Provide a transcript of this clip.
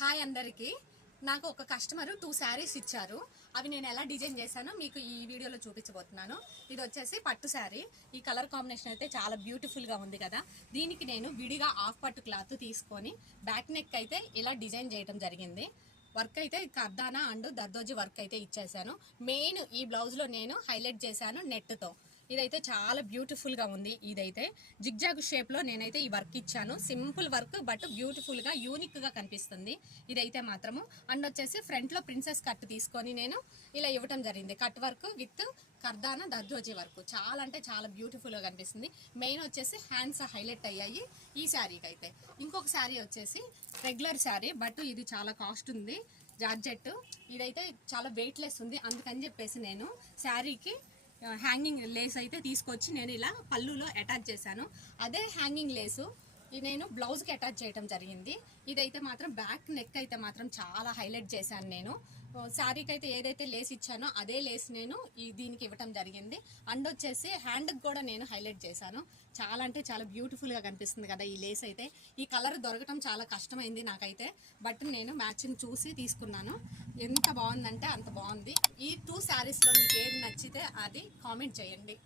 Hi అందరికీ. నాకు ఒక కస్టమర్ 2 శారీస్ ఇచ్చారు. అవి నేను ఎలా డిజైన్ చేశానో మీకు ఈ వీడియోలో చూపించబోతున్నాను. ఇది వచ్చేసి పట్టు శారీ. ఈ కలర్ కాంబినేషన్ అయితే చాలా బ్యూటిఫుల్గా ఉంది కదా. దీనికి నేను విడిగా హాఫ్ పట్టు క్లాత్ తీసుకొని బ్యాక్ నెక్ అయితే ఇలా డిజైన్ చేయడం జరిగింది. వర్క్ అయితే కర్దానా అండ్ దర్దోజీ వర్క్ అయితే ఇచ్చేసాను. మెయిన్ ఈ బ్లౌజ్లో నేను హైలైట్ చేశాను నెట్తో. ఇదైతే చాలా బ్యూటిఫుల్గా ఉంది. ఇదైతే జిగ్జాగ్ షేప్లో నేనైతే ఈ వర్క్ ఇచ్చాను. సింపుల్ వర్క్ బట్ బ్యూటిఫుల్గా యూనిక్గా కనిపిస్తుంది. ఇదైతే మాత్రము అండ్ వచ్చేసి ఫ్రంట్లో ప్రిన్సెస్ కట్ తీసుకొని నేను ఇలా ఇవ్వటం జరిగింది. Cut work with కర్దానా zardozi work చాలా అంటే చాలా బ్యూటిఫుల్గా కనిపిస్తుంది. మెయిన్ వచ్చేసి హ్యాండ్స్ హైలైట్ అయ్యాయి ఈ శారీకి అయితే. ఇంకొక శారీ వచ్చేసి రెగ్యులర్ శారీ బట్ ఇది చాలా కాస్ట్ ఉంది. జార్జెట్ ఇదైతే చాలా వెయిట్లెస్ ఉంది. అందుకని చెప్పేసి నేను శారీకి హ్యాంగింగ్ లేస్ అయితే తీసుకొచ్చి నేను ఇలా పళ్ళులో అటాచ్ చేశాను. అదే హ్యాంగింగ్ లేసు నేను బ్లౌజ్కి అటాచ్ చేయడం జరిగింది. ఇదైతే మాత్రం బ్యాక్ నెక్ అయితే మాత్రం చాలా హైలైట్ చేశాను. నేను శారీకి అయితే ఏదైతే లేస్ ఇచ్చానో అదే లేస్ నేను దీనికి ఇవ్వటం జరిగింది. అండ్ వచ్చేసి హ్యాండ్కి కూడా నేను హైలైట్ చేశాను. చాలా అంటే చాలా బ్యూటిఫుల్గా కనిపిస్తుంది కదా ఈ లేస్ అయితే. ఈ కలర్ దొరకటం చాలా కష్టమైంది నాకైతే. బట్ నేను మ్యాచింగ్ చూసి తీసుకున్నాను. ఎంత బాగుందంటే అంత బాగుంది. ఈ 2 శారీస్లో మీకు ఏది నచ్చితే అది కామెంట్ చేయండి.